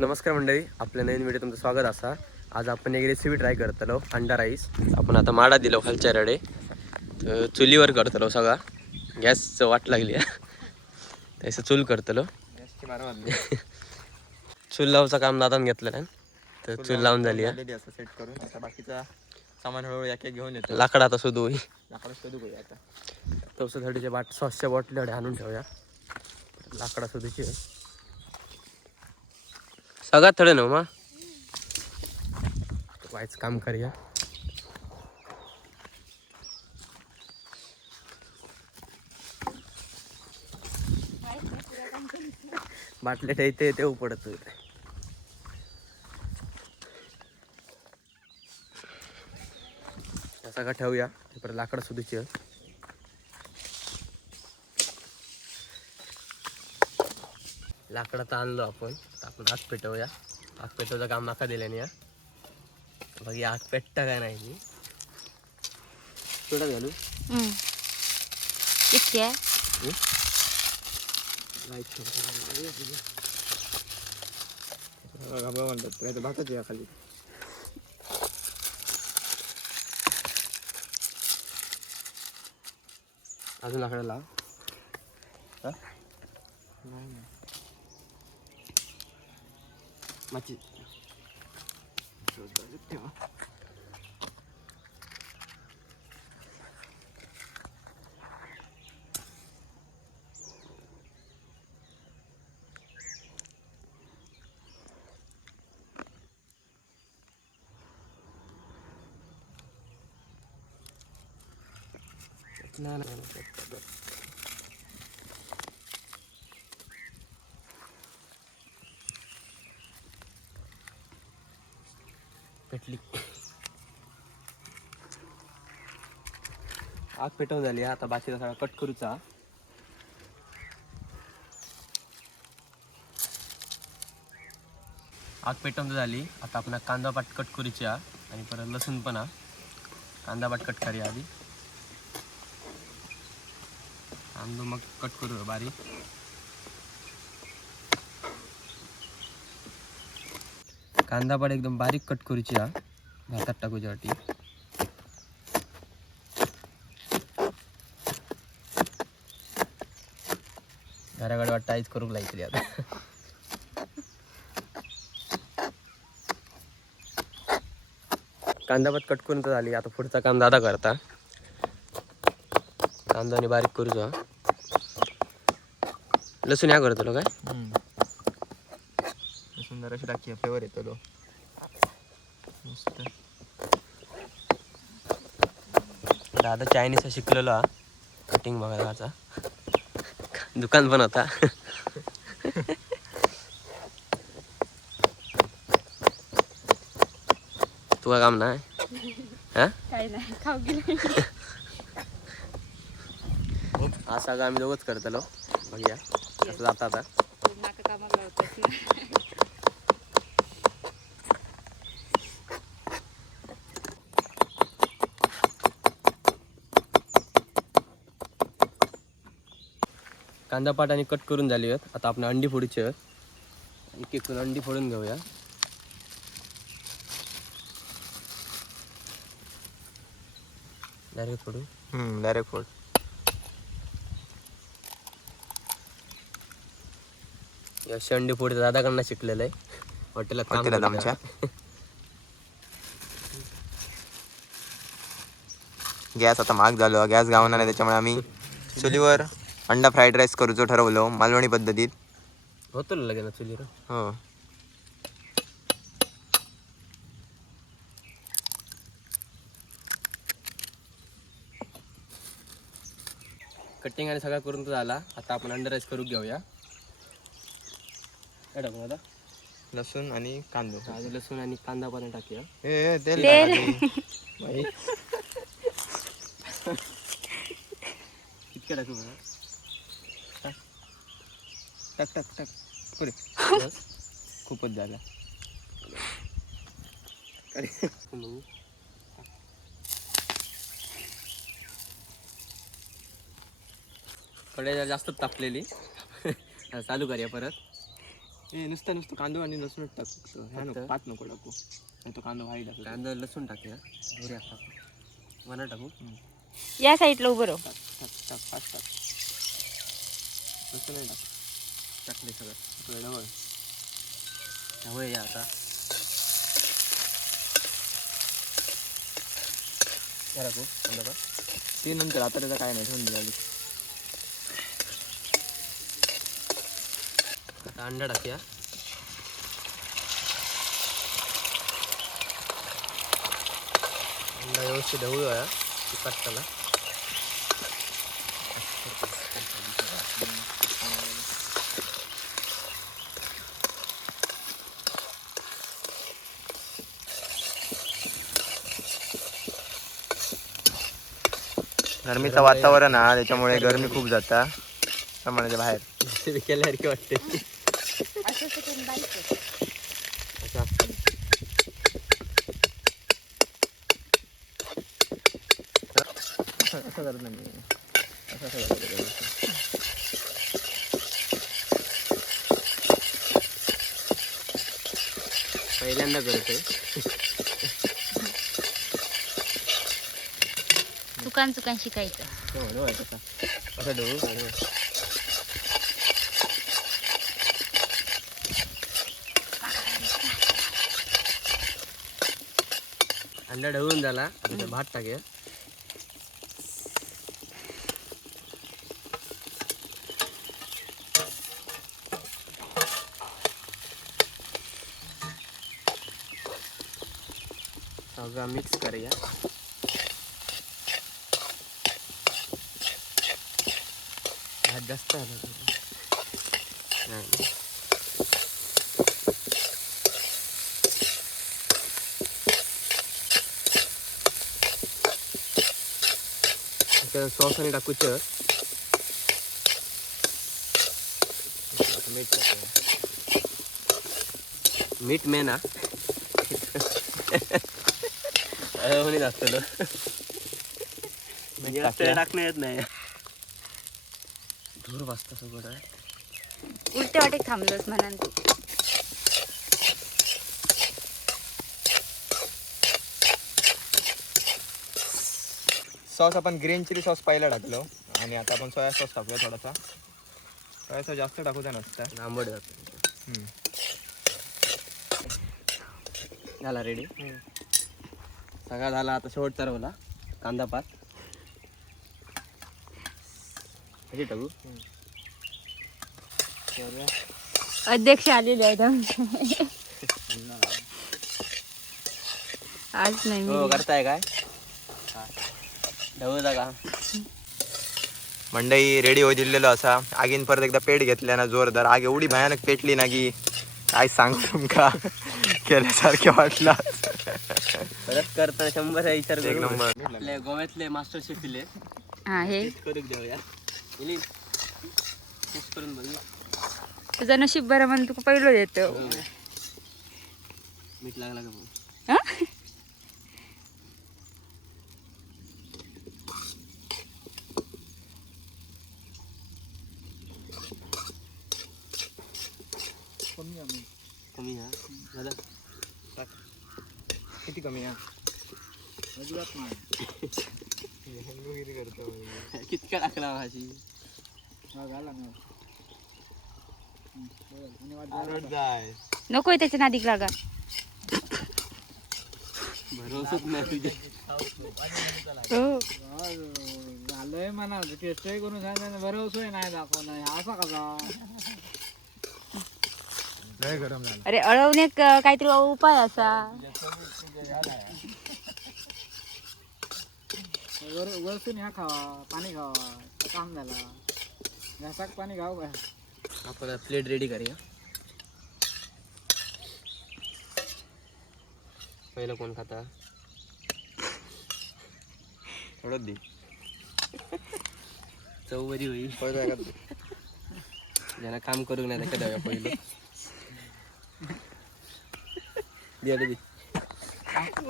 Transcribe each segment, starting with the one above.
नमस्कार मंडळी, आपल्या नवीन व्हिडिओ तुमचं स्वागत असा. आज आपण एक रेसिपी ट्राय करतलो अंडा राईस. आपण आता माडा दिलो खालच्या रेडे तर चुलीवर करतलो. सगळा गॅसचं वाट लागली तसं चूल करतलो. चूल लावचं काम दादान घेतलेलं आहे तर चूल लावून झाली आहे. सेट करून आता बाकीचा सामान हळूहळू एक घेऊन येतो. लाकडा आता शोधू लाकडं शोधू गया आता. तवसासाठीच्या सॉसच्या बॉटल आणून ठेवूया. लाकडा शोधूची सगळ्यात थोडं ना मग वाईच काम करूया. बाटल्या इथे ते पडत सगळं ठेवूया. परत लाकडं सुधीची लाकडं तर आणलो आपण आग पेटवूया. आग पेटवचं काम नाका दिल्याने या बघ आग पेटता काय नाही थोडं घालू इतके म्हणतात भातच या खाली. अजून लाकडं लाव. माची पेटली. आग पेटवून झाली. आता बाकीचा सगळा कट करूचा. आग पेटवून झाली. आता आपण कांदा पाट कट करूची आणि परत लसूण पण कांदा पाट कट करूया आधी. कांदा मग कट करू बारीक. कांदा पाट एकदम बारीक कट करूची भातात टाकूच्यासाठी. घराकडे वाटतं आईच करूक लागली आता. कांदा पात कट करून तर झाली. आता पुढचं काम दादा करता. कांदाने बारीक करूचा. लसूण या करतो काय सुंदर अशी टाकी फ्लेवर येतो मस्त. दादा चायनीज शिकलेलो कटिंग बघायचा. दुकान पण होता. तुझं काम नाही हा सगळं आम्ही दोघंच करतलो. बघूया कसं जातं आता. कांदा पाट आणि कट करून झाली आहेत. आता आपण अंडी फोडूची आहेत. एक एक अंडी फोडून घेऊया. डायरेक्ट फोडू. डायरेक्ट फोड. अशी अंडी फोडीचं दादाकडनं शिकलेलं आहे. हॉटेलात आमच्या गॅस आता महाग झालो. गॅस गावना नाही त्याच्यामुळे आम्ही चुलीवर अंडा फ्राईड राईस करूचो ठरवलो मालवणी पद्धतीत. होतो लगे ना चुलीवर. हो कटिंग आणि सगळं करून तर झाला. आता आपण अंडा राईस करून घेऊया. काय टाकू आता लसूण आणि कांदा. आधी लसूण आणि कांदा पण टाकूया. तेल कितकं टाकू मला टाक टाक टाक पुरे. खूपच झाला. कढई जास्त तापलेली. चालू करूया परत. नुसतं कांदो आणि लसूण टाक फक्त. ह्या नको, पात नको टाकू. नाही तो कांदा व्हाईट टाकू. कांदा लसूण टाकूया. भुऱ्या टाकू. वना टाकू. या साईडला उभं राहू. टाक, पात टाक. लसूण नाही टाक. टाकले सगळं. थोडं डबल. होय या आता. टाकू कांदा पण. ते नंतर आता त्याचा काय नाही थंडी झाली. आता अंडा टाकूया. अंडा व्यवस्थित ढवळूया तिखट त्याला. गरमीचं वातावरण हा त्याच्यामुळे गरमी खूप जाता प्रमाणाच्या बाहेर. ते केल्यासारखे वाटते. अच्छा. असं करत नाही मी. असं करत. पहिल्यांदा करतोय. चुकान शिकायचं. असं ढवळू. अंडा ढवळून झाला. आता भात टाकूया. सगळं मिक्स करूया. भात जास्त आला. सॉस आणि टाकूच. मीठ टाकूया. मीठ मेन हा. म्हणे असतं टाकणं येत नाही. धूर वाजता सगळं. उलटे वाटेक थांबलोस म्हणान तू. सॉस आपण ग्रीन चिली सॉस पहिला टाकलो आणि आता आपण सोया सॉस टाकूया थोडासा. सोया सॉस जास्त टाकूचा नसतं. आंबट जातो. झाला रेडी. सगळा झाला. आता शेवटचा रवला कांदा पात कशी टाकू. अध्यक्ष आलेले आहेत आमचे. आज नाही हो मी. करताय काय ढवू जागा. मंडई रेडी होई दिलेलो असा. आगीन परत एकदा पेट घेतल्या ना जोरदार. आग एवढी भयानक पेटली ना की काय सांगतो तुमका. केल्यासारखे वाटला. परत करताना 100 विचार एक करू. नंबर. आपले गोव्यातले मास्टर शेफ दिले. हा हे करून देऊया. करून बघू. तुझं नशीब बरं म्हणून तू पहिलं देतो. मीठ लागला का बघ. हा? कमी हा दादा. किती कमी आहे. कितका टाकला भाजी. नकोय त्याच्या नादिक लागा. भरोसाच नाही तुझे. हो झालंय म्हणा टेस्टही करून सांगितलं बरोबर नाही दाखवणं असा कसा. गरम झाला. अरे अळवण्याक काहीतरी उपाय असा. वरतून ह्या खावा पाणी खावा काम झाला. घासाक पाणी खाऊ का. आपण प्लेट रेडी करूया. पहिलं कोण खाता. थोडं दे. चौवरी होईल. ज्यांना काम करू नाही त्याच्या द्याव्या पहिलं. दे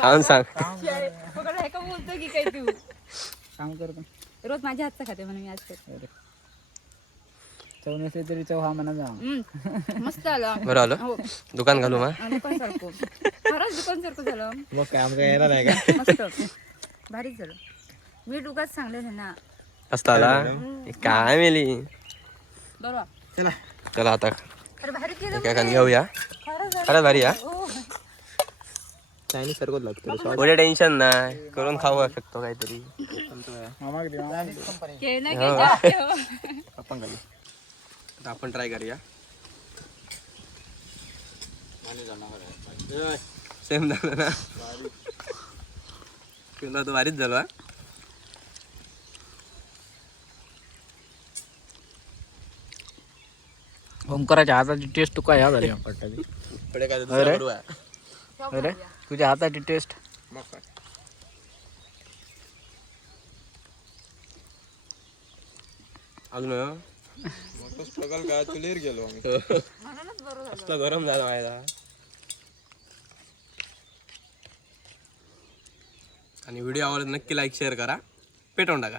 खाऊन सांग. बोलतो की काय तू. काम कर रोज माझ्या हातचा खाते म्हणून मी आज करते. चव नसली तरी चव हा म्हणा जा. मस्त आलं. बरं आलं हो दुकान घालू मग दुकान सारखं खरंच दुकान सारखं झालं. मग काय आमचं यायला नाही का? मस्त भारीच झालं. मी दुकान सांगले ना मस्त आला काय मेली. बरोबर. चला चला आता अरे भारी केलं. काय घेऊया खरंच भारी या चायनीज सारखंच लागतं. पुढे टेन्शन नाही करून खाऊ शकतो काहीतरी. मामाक दे, मामाक दे. केळ ना केळ जास्त हो. आपण खाली आता आपण ट्राय करूया सेम झालं ना तुला तर भारीच झालं हा. ओंकाराच्या हाताची टेस्ट काय या झाली पट्टाची. पुढे काय दुसरं अरे? करू आहे. अरे तुझ्या हाताची टेस्ट मग काय अजून स्ट्रगल काय चुलीवर गेलो आम्ही. कसलं गरम झालं माहिती आणि व्हिडिओ आवडला नक्की लाईक शेअर करा पेटवून टाका.